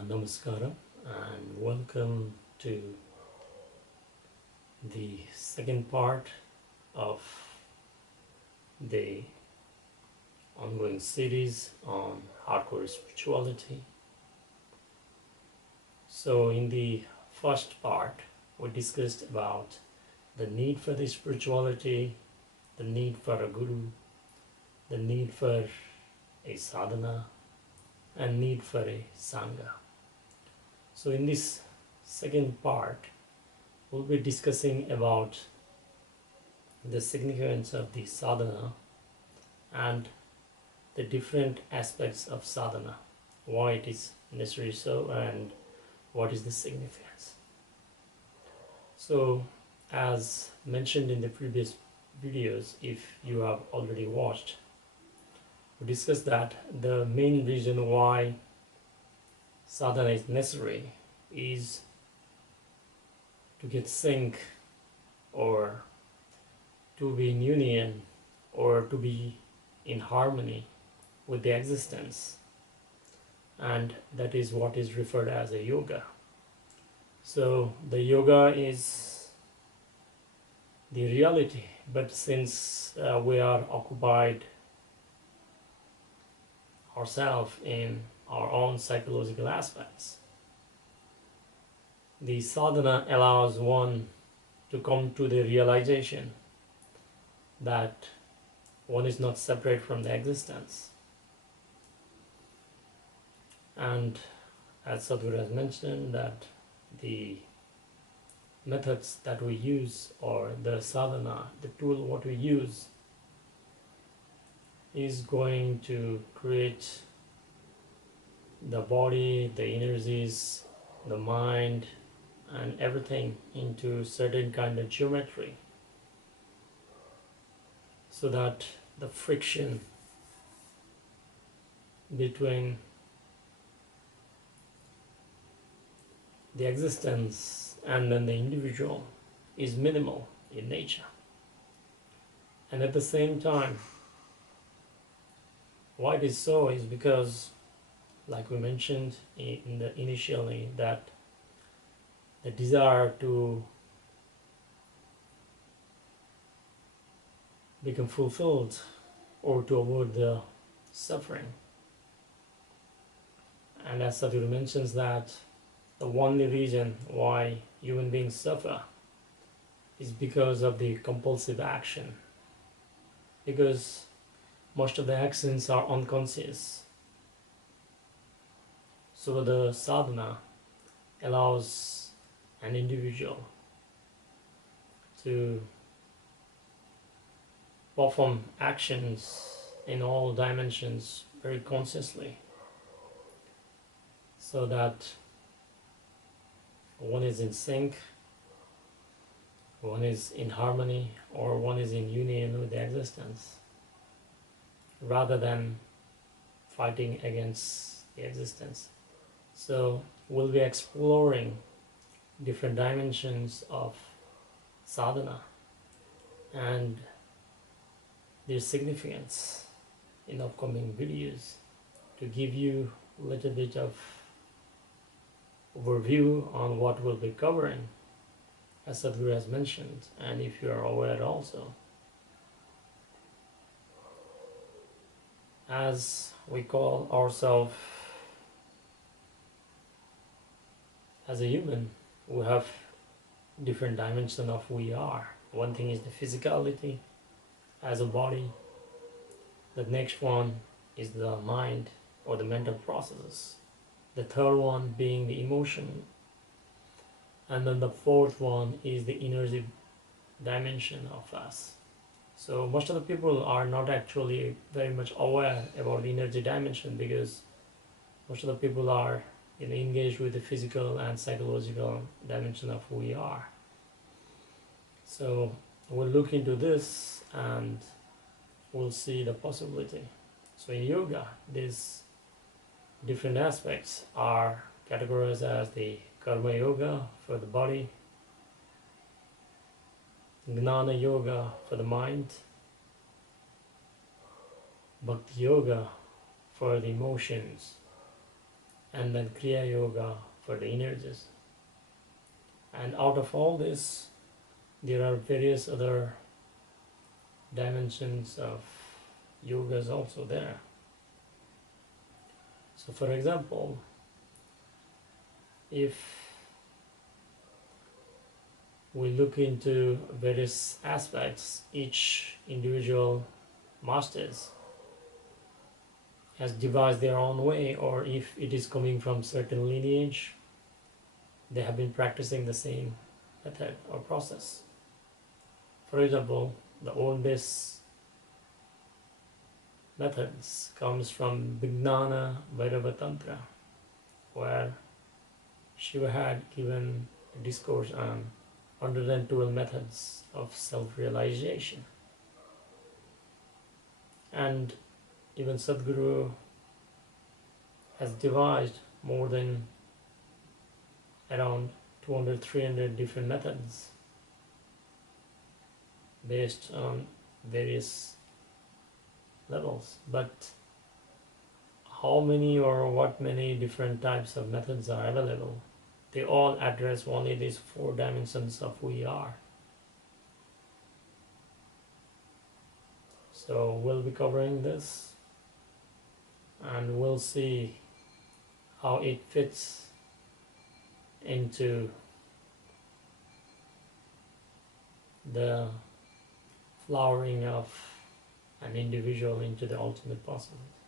Namaskaram and welcome to the second part of the ongoing series on hardcore spirituality. So in the first part we discussed about the need for the spirituality, the need for a guru, the need for a sadhana, and need for a sangha. So in this second part we'll be discussing about the significance of the sadhana and the different aspects of sadhana, why it is necessary so, and what is the significance. So as mentioned in the previous videos, if you have already watched, we discussed that the main reason why sadhana is necessary is to get sync, or to be in union, or to be in harmony with the existence, and that is what is referred as a yoga. So the yoga is the reality, but since we are occupied ourselves in our own psychological aspects, the sadhana allows one to come to the realization that one is not separate from the existence. And as Sadhguru has mentioned, that the methods that we use, or the sadhana, the tool what we use, is going to create the body, the energies, the mind, and everything into certain kind of geometry, so that the friction between the existence and then the individual is minimal in nature. And at the same time, why it is so is because, like we mentioned in the initially, that the desire to become fulfilled or to avoid the suffering. And as Sadhguru mentions, that the only reason why human beings suffer is because of the compulsive action, because most of the actions are unconscious. So the sadhana allows an individual to perform actions in all dimensions very consciously, so that one is in sync, one is in harmony, or one is in union with the existence, rather than fighting against the existence. So we'll be exploring different dimensions of sadhana and their significance in upcoming videos, to give you a little bit of overview on what we'll be covering, as Sadhguru has mentioned, and if you are aware also. As we call ourselves as a human, we have different dimensions of who we are. One thing is the physicality as a body. The next one is the mind, or the mental processes. The third one being the emotion. And then the fourth one is the energy dimension of us. So most of the people are not actually very much aware about the energy dimension, because most of the people are engaged with the physical and psychological dimension of who we are. So we'll look into this and we'll see the possibility. So in yoga, these different aspects are categorized as the karma yoga for the body, gnana yoga for the mind, bhakti yoga for the emotions, and then Kriya Yoga for the energies. And out of all this, there are various other dimensions of yogas also there. So for example, if we look into various aspects, each individual masters has devised their own way, or if it is coming from certain lineage, they have been practicing the same method or process. For example, the oldest methods comes from Vijnana Vairava Tantra, where Shiva had given a discourse on 112 methods of self-realization. And even Sadhguru has devised more than around 200-300 different methods based on various levels. But how many or what many different types of methods are available? They all address only these 4 dimensions of who we are. So we'll be covering this, and we'll see how it fits into the flowering of an individual into the ultimate possibility.